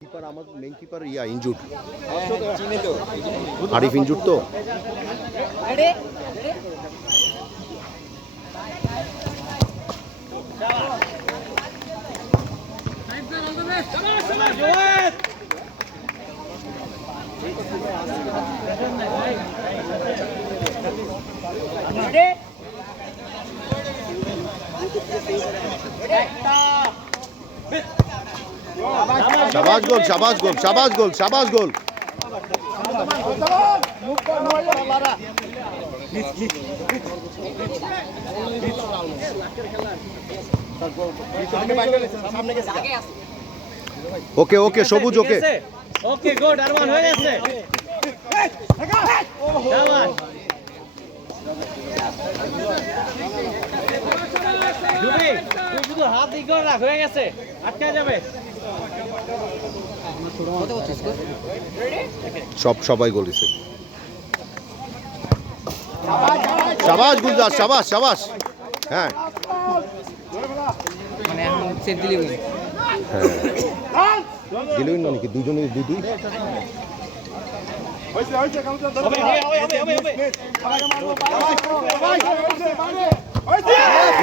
keeper আমাদের main keeper injured Arif injured তো शाबाश गोल शाबाश गोल शाबाश गोल शाबाश goal okay okay Sabuj okay okay good Arman हो গেছে শাবাশ জুবি তুই শুধু হাত দিয়ে গোল রাখ হয়ে গেছে আটকে যাবে सब सबाई गोल दिছে शाबाश गुलजार शाबाश शाबाश হ্যাঁ মানে এখন সেট দিলি উইন হ্যাঁ দিলুইন মানে কি দুজনে দুই দুই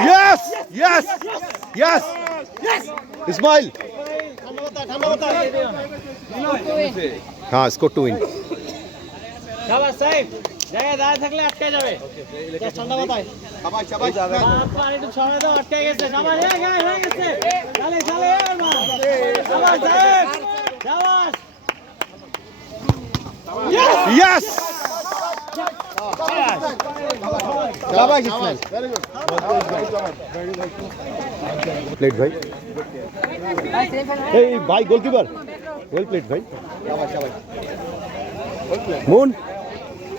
यस यस यस इस्माइल हाँ स्कोर टू विन শাবাশ সাইফ জায়গা দাঁড়িয়ে থাকলে আটকে যাবে ঠান্ডা মাথায় শাবাশ শাবাশ পানি একটু ছড়া দাও আটকে গেছে শাবাশ হয়ে গেছে চলে চলে শাবাশ সাইফ শাবাশ यस शाबाश इस्माइल प्लेट भाई এই ভাই গোলকিপার ওয়েল প্লেড ভাই মুন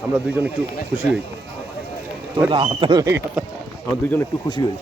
আমরা দুইজন একটু খুশি হই আমরা দুইজন একটু খুশি হই